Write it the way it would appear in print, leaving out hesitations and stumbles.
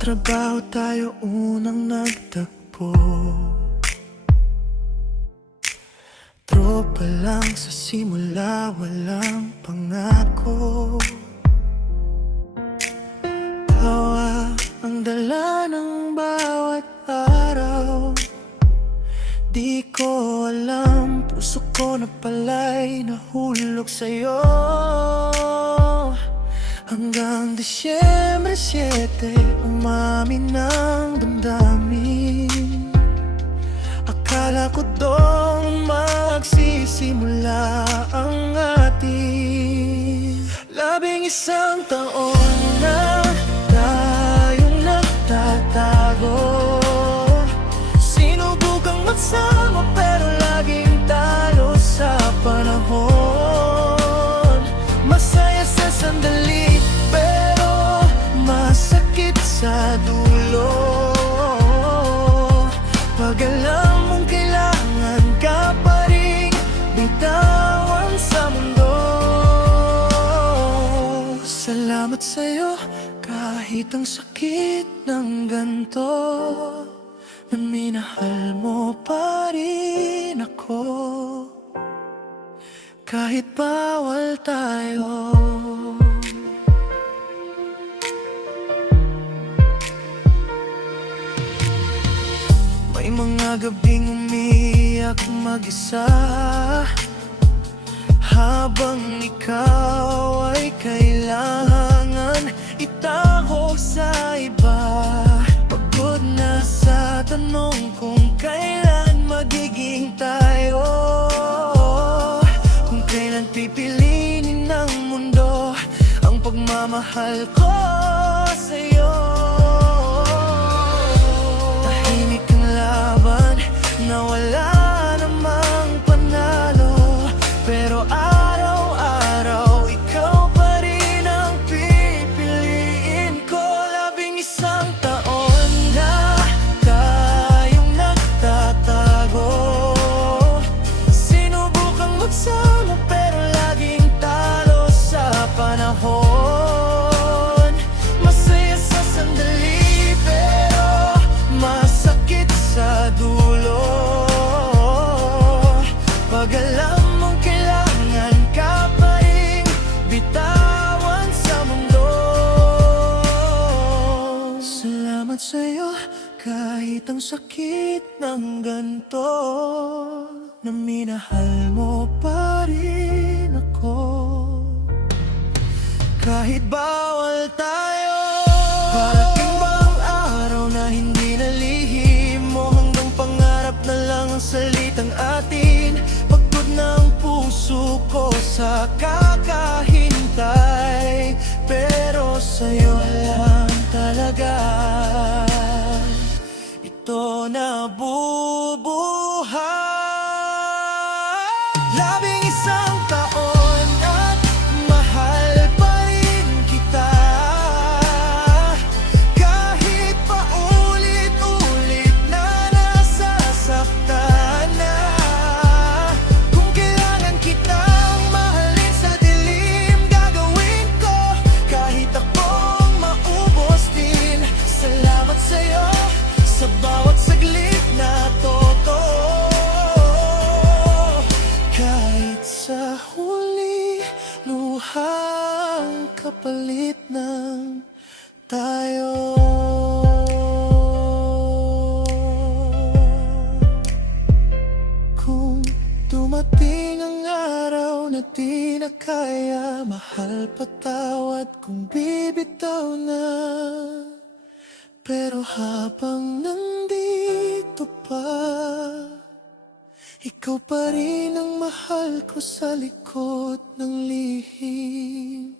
trabaho tayo unang nagtagpo. Tropa lang sa simula, walang pangako. Tawa ang dala ng bawat araw. Di ko alam, puso ko na pala'y nahulog sa'yo. Hanggang Disyembre 7, umamin ng damdamin. Akala ko doon magsisimula ang ating 11 taon na tayong nagtatago. Sinubukang magsama pero laging talo sa panahon. Masaya sa sandali pero masakit sa dulo. Pag alam mong kailangan ka pa rin bitawan sa mundo. Salamat sa'yo kahit ang sakit ng ganito, na minahal mo pa rin ako kahit bawal tayo. May mga gabing umiyak mag-isa, habang ikaw ay kailangan itago sa iba. Pagod na sa tanong kung kailan magiging tayo, kung kailan pipiliin ng mundo ang pagmamahal ko sa'yo. Tahimik ang laban na wala namang panalo, pero araw-araw ikaw pa rin ang pipiliin ko. 11 taon na tayong nagtatago. Sinubukang magsama pero laging talo sa panahon. Masaya sa sandali pero masakit sa dulo. Pag alam mong kailangan ka pa rin bitawan sa mundo. Salamat sa'yo kahit ang sakit ng ganito, na minahal mo pa rin ako kahit bawal tayo. Parating ba ang araw na hindi nalihim mo, hanggang pangarap na lang ang salitang atin? Pagod na ang puso ko sa kakahintay, pero sa'yo lang talaga ito nabubuhay. 11 taon at mahal pa rin kita, kahit paulit-ulit na nasasaktan na. Kung kailangan kitang mahalin sa dilim, gagawin ko kahit akong maubos din. Salamat sa'yo sa bawat saglit na totoo, kahit sa huli luhang kapalit ng tayo. Kung dumating ang araw na di na kaya, mahal patawad kung bibitaw na. Pero habang nandito pa, ikaw pa rin ang mahal ko sa likod ng lihim.